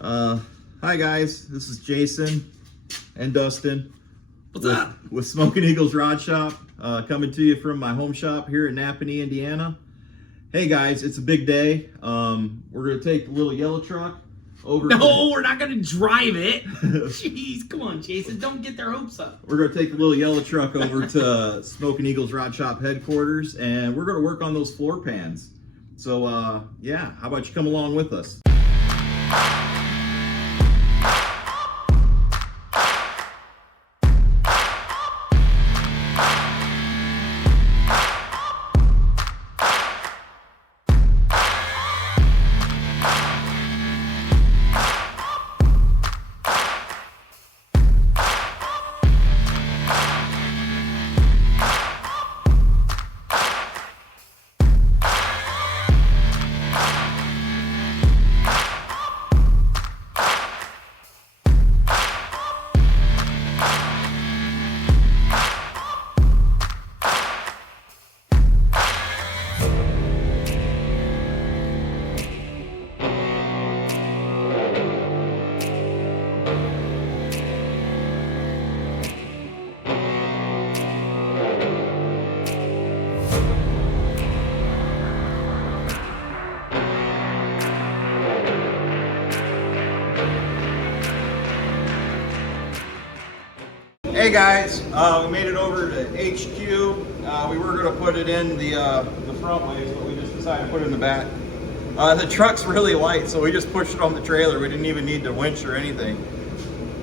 Uh, Hi guys, this is Jason and Dustin. What's up? With Smoking Eagles Rod Shop, coming to you from my home shop here in Napanee, Indiana. Hey guys, it's a big day. We're gonna take the little yellow truck over. No, we're not gonna drive it. Jeez, come on, Jason, don't get their hopes up. We're gonna take the little yellow truck over to Smoking Eagles Rod Shop headquarters, and we're gonna work on those floor pans. So yeah, how about you come along with us? Hey guys, we made it over to HQ. We were going to put it in the front ways, but we just decided to put it in the back. The truck's really light, so we just pushed it on the trailer. We didn't even need to winch or anything.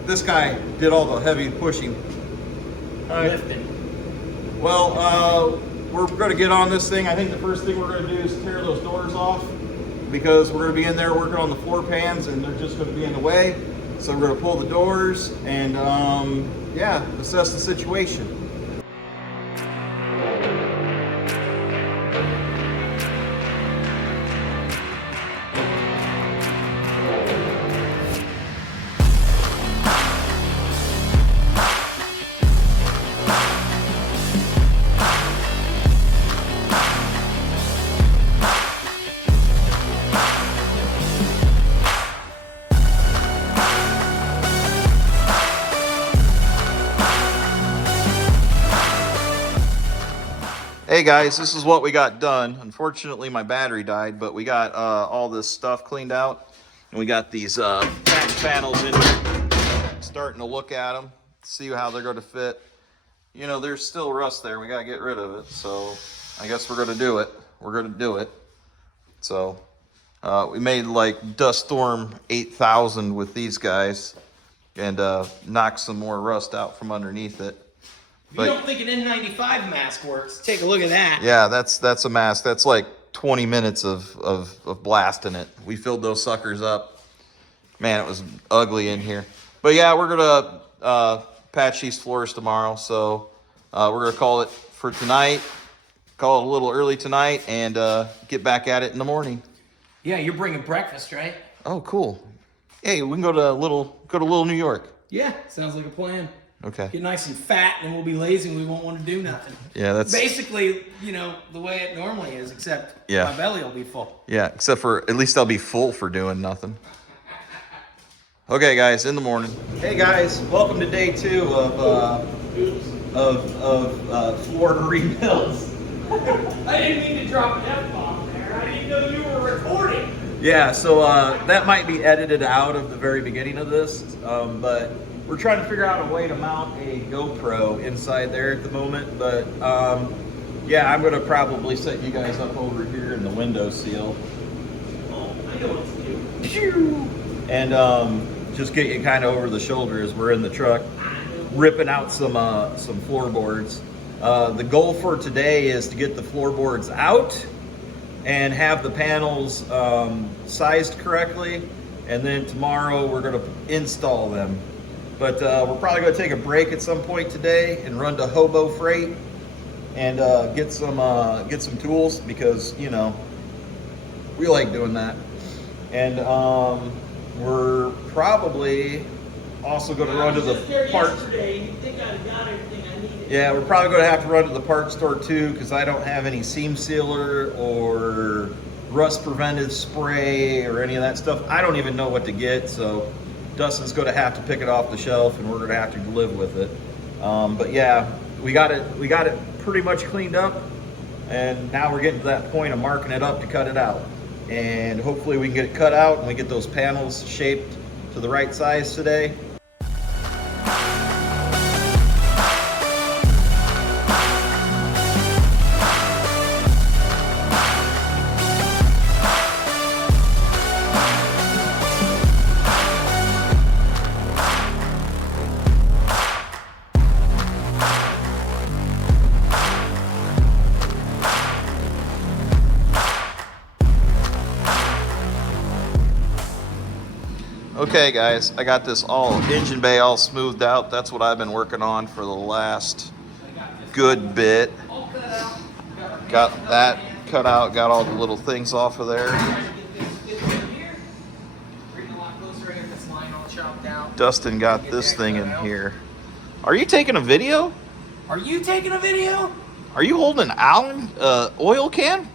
This guy did all the heavy pushing. Lifting. Well, we're going to get on this thing. I think the first thing we're going to do is tear those doors off, because we're going to be in there working on the floor pans and they're just going to be in the way. So we're going to pull the doors and yeah, assess the situation. Hey guys, this is what we got done. Unfortunately, my battery died, but we got all this stuff cleaned out. And we got these patch panels in here. Starting to look at them, see how they're going to fit. You know, there's still rust there. We got to get rid of it. So I guess we're going to do it. We're going to do it. So we made like Dust Storm 8000 with these guys and knocked some more rust out from underneath it. If you don't think an N95 mask works, take a look at that. Yeah, that's a mask. That's like 20 minutes of blasting it. We filled those suckers up. Man, it was ugly in here. But yeah, we're gonna patch these floors tomorrow. So we're gonna call it for tonight. Call it a little early tonight and get back at it in the morning. Yeah, you're bringing breakfast, right? Oh, cool. Hey, we can go to Little New York. Yeah, sounds like a plan. Okay. Get nice and fat, and we'll be lazy, and we won't want to do nothing. Yeah, that's basically, you know, the way it normally is, except my belly will be full. Yeah, except for at least I'll be full for doing nothing. Okay, guys, in the morning. Hey guys, welcome to day 2 of Florida rebuilds. I didn't mean to drop an F-bomb there. I didn't know you were recording. Yeah, so that might be edited out of the very beginning of this, but we're trying to figure out a way to mount a GoPro inside there at the moment, but yeah, I'm gonna probably set you guys up over here in the window seal. Oh, I know what to do. And just get you kind of over the shoulder as we're in the truck, ripping out some floorboards. The goal for today is to get the floorboards out and have the panels sized correctly, and then tomorrow we're gonna install them. But we're probably going to take a break at some point today and run to Hobo Freight and get some tools, because you know we like doing that. And we're probably also going to run to the parts. Yeah, we're probably going to have to run to the parts store too, because I don't have any seam sealer or rust preventive spray or any of that stuff. I don't even know what to get, so Dustin's going to have to pick it off the shelf, and we're going to have to live with it. But yeah, we got it pretty much cleaned up, and now we're getting to that point of marking it up to cut it out. And hopefully we can get it cut out and we get those panels shaped to the right size today. Okay guys, I got this engine bay all smoothed out. That's what I've been working on for the last good bit. Got that cut out, got all the little things off of there. Dustin got this thing in here. Are you taking a video? Are you taking a video? Are you holding an Allen oil can?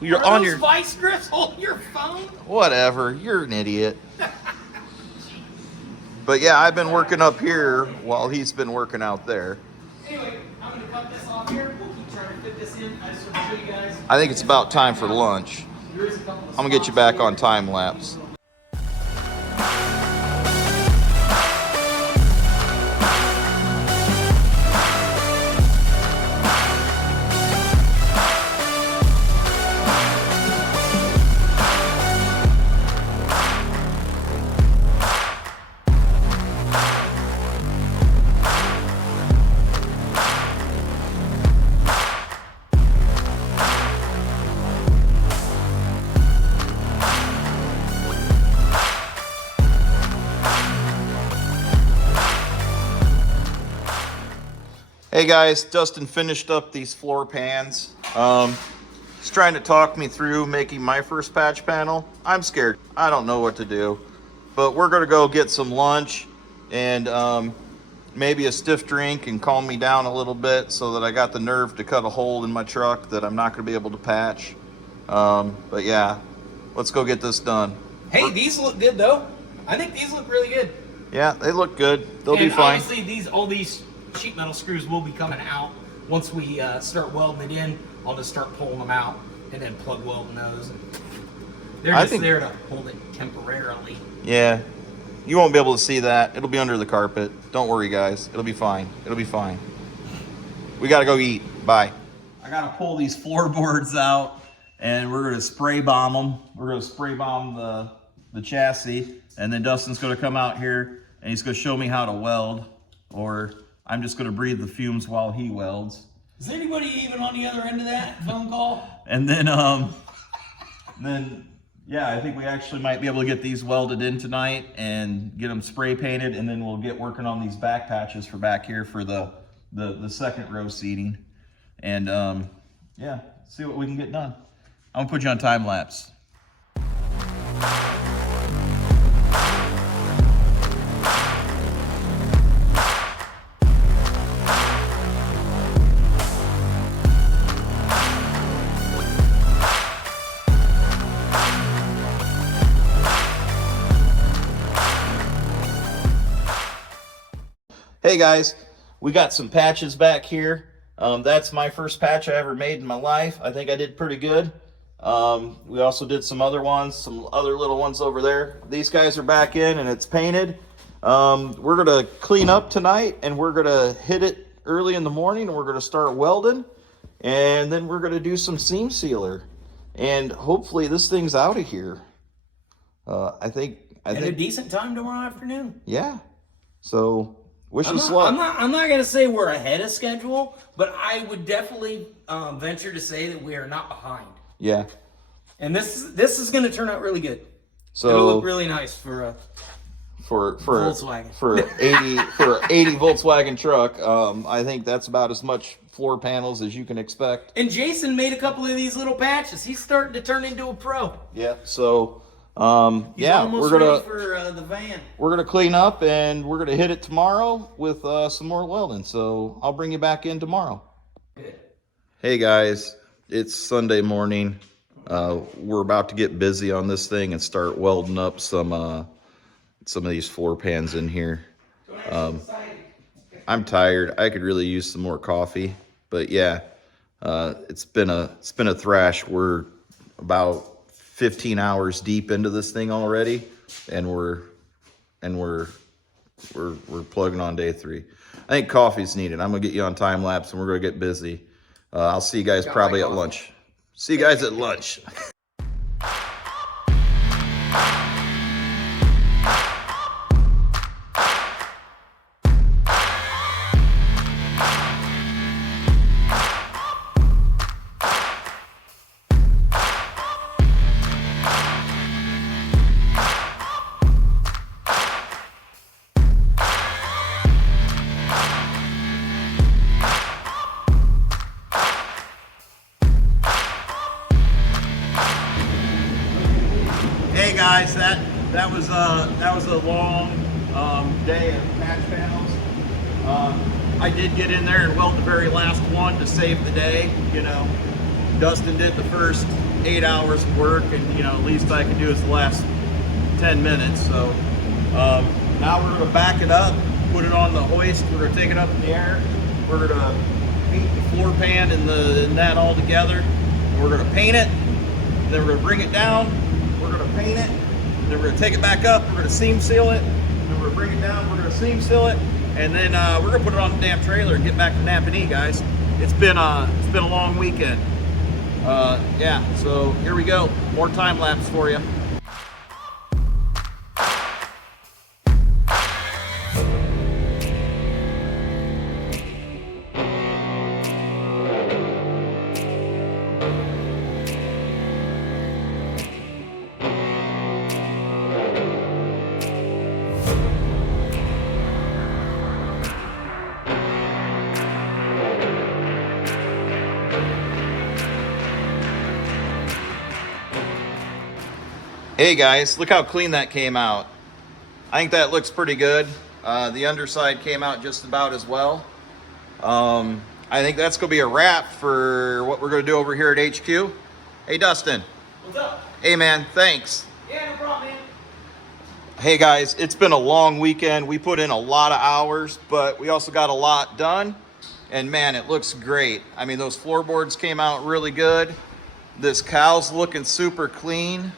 You're on your vice grips on your phone? Whatever, you're an idiot. But yeah, I've been working up here while he's been working out there. Anyway, I'm going to cut this off here. We'll keep trying to fit this in. I just want to show you guys. I think it's about time for lunch. I'm going to get you back on time lapse. Hey guys, Dustin finished up these floor pans. He's trying to talk me through making my first patch panel. I'm scared. I don't know what to do. But we're gonna go get some lunch and maybe a stiff drink and calm me down a little bit so that I got the nerve to cut a hole in my truck that I'm not gonna be able to patch. But yeah, let's go get this done. Hey, these look good though. I think these look really good. Yeah, they look good. They'll be fine. Obviously, all these sheet metal screws will be coming out once we start welding it in. I'll just start pulling them out and then plug welding those. They're just there to hold it temporarily. Yeah, you won't be able to see that. It'll be under the carpet. Don't worry, guys. It'll be fine. It'll be fine. We gotta go eat. Bye. I gotta pull these floorboards out, and we're gonna spray bomb them. We're gonna spray bomb the chassis, and then Dustin's gonna come out here and he's gonna show me how to weld, or I'm just going to breathe the fumes while he welds. Is anybody even on the other end of that phone call? And then, yeah, I think we actually might be able to get these welded in tonight and get them spray painted, and then we'll get working on these back patches for back here for the second row seating. And yeah, see what we can get done. I'm gonna put you on time lapse. Hey guys, we got some patches back here. That's my first patch I ever made in my life. I think I did pretty good. We also did some other ones, some other little ones over there. These guys are back in and it's painted. We're gonna clean up tonight and we're gonna hit it early in the morning and we're gonna start welding. And then we're gonna do some seam sealer. And hopefully this thing's out of here. I think a decent time tomorrow afternoon. Yeah. So wish us luck. I'm not going to say we're ahead of schedule, but I would definitely venture to say that we are not behind. Yeah. And this is going to turn out really good. So it'll look really nice for Volkswagen. For 80 Volkswagen truck. I think that's about as much floor panels as you can expect. And Jason made a couple of these little patches. He's starting to turn into a pro. Yeah. So yeah, we're gonna ready for the van. We're gonna clean up and we're gonna hit it tomorrow with some more welding. So I'll bring you back in tomorrow. Good. Hey guys, it's Sunday morning. We're about to get busy on this thing and start welding up some of these floor pans in here. I'm tired. I could really use some more coffee, but yeah, it's been a thrash. We're about 15 hours deep into this thing already, and we're plugging on day 3. I think coffee's needed. I'm gonna get you on time lapse, and we're gonna get busy. I'll see you guys probably at lunch. See you guys at lunch. Hey guys, that was a long day of patch panels. I did get in there and weld the very last one to save the day. You know, Dustin did the first 8 hours of work, and you know, at least I could do is the last 10 minutes. So now we're gonna back it up, put it on the hoist. We're gonna take it up in the air. We're gonna paint the floor pan and that all together. We're gonna paint it. Then we're gonna bring it down. We're gonna paint it, then we're gonna take it back up, we're gonna seam seal it, then we're gonna bring it down, we're gonna seam seal it, and then we're gonna put it on the damn trailer and get back to Napanee, guys. It's been a long weekend. Yeah, so here we go. More time lapse for you. Hey guys, look how clean that came out. I think that looks pretty good. The underside came out just about as well. I think that's gonna be a wrap for what we're gonna do over here at HQ. Hey Dustin. What's up? Hey man, thanks. Yeah, no problem, man. Hey guys, it's been a long weekend. We put in a lot of hours, but we also got a lot done. And man, it looks great. I mean, those floorboards came out really good. This cow's looking super clean.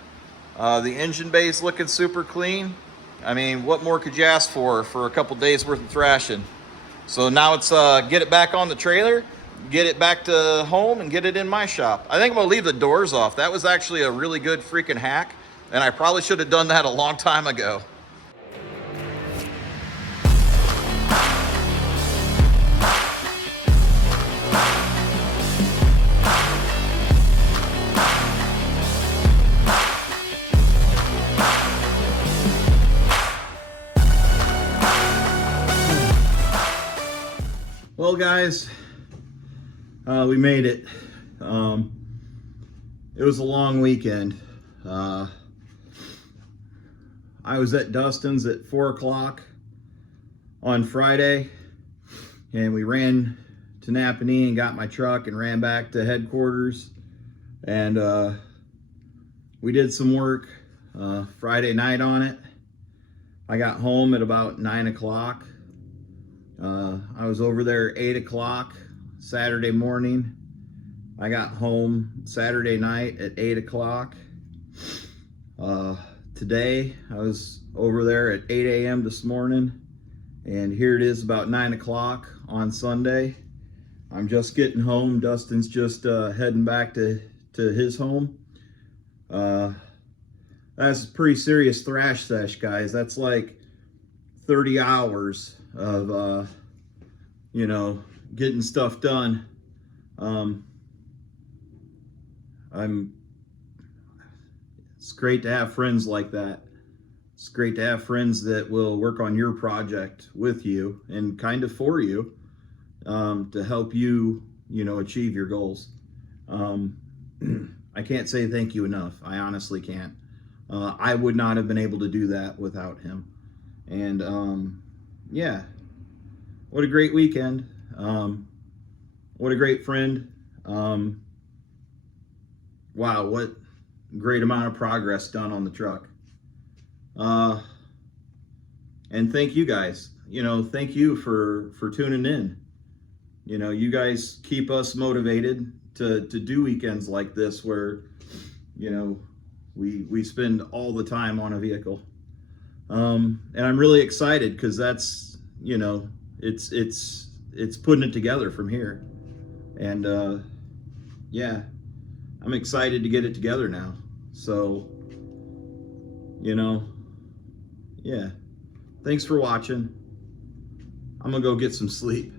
The engine bay's looking super clean. I mean, what more could you ask for a couple days worth of thrashing? So now it's get it back on the trailer, get it back to home, and get it in my shop. I think I'm gonna leave the doors off. That was actually a really good freaking hack, and I probably should have done that a long time ago. Well guys, we made it. It was a long weekend. I was at Dustin's at 4 o'clock on Friday, and we ran to Napanee and got my truck and ran back to headquarters, and we did some work Friday night on it. I got home at about 9 o'clock. I was over there at 8 o'clock Saturday morning. I got home Saturday night at 8 o'clock. Today I was over there at 8 a.m. this morning, and here it is about 9 o'clock on Sunday. I'm just getting home. Dustin's just heading back to his home. That's a pretty serious thrash sesh, guys. That's like 30 hours of you know, getting stuff done. It's great to have friends like that. It's great to have friends that will work on your project with you and kind of for you, to help you, you know, achieve your goals. I can't say thank you enough. I honestly can't. I would not have been able to do that without him. And yeah, what a great weekend. What a great friend. wow, what great amount of progress done on the truck. And thank you guys. You know, thank you for tuning in. You know, you guys keep us motivated to do weekends like this where, you know, we spend all the time on a vehicle. And I'm really excited because that's, you know, it's putting it together from here. And yeah, I'm excited to get it together now. So, you know, yeah. Thanks for watching. I'm gonna go get some sleep.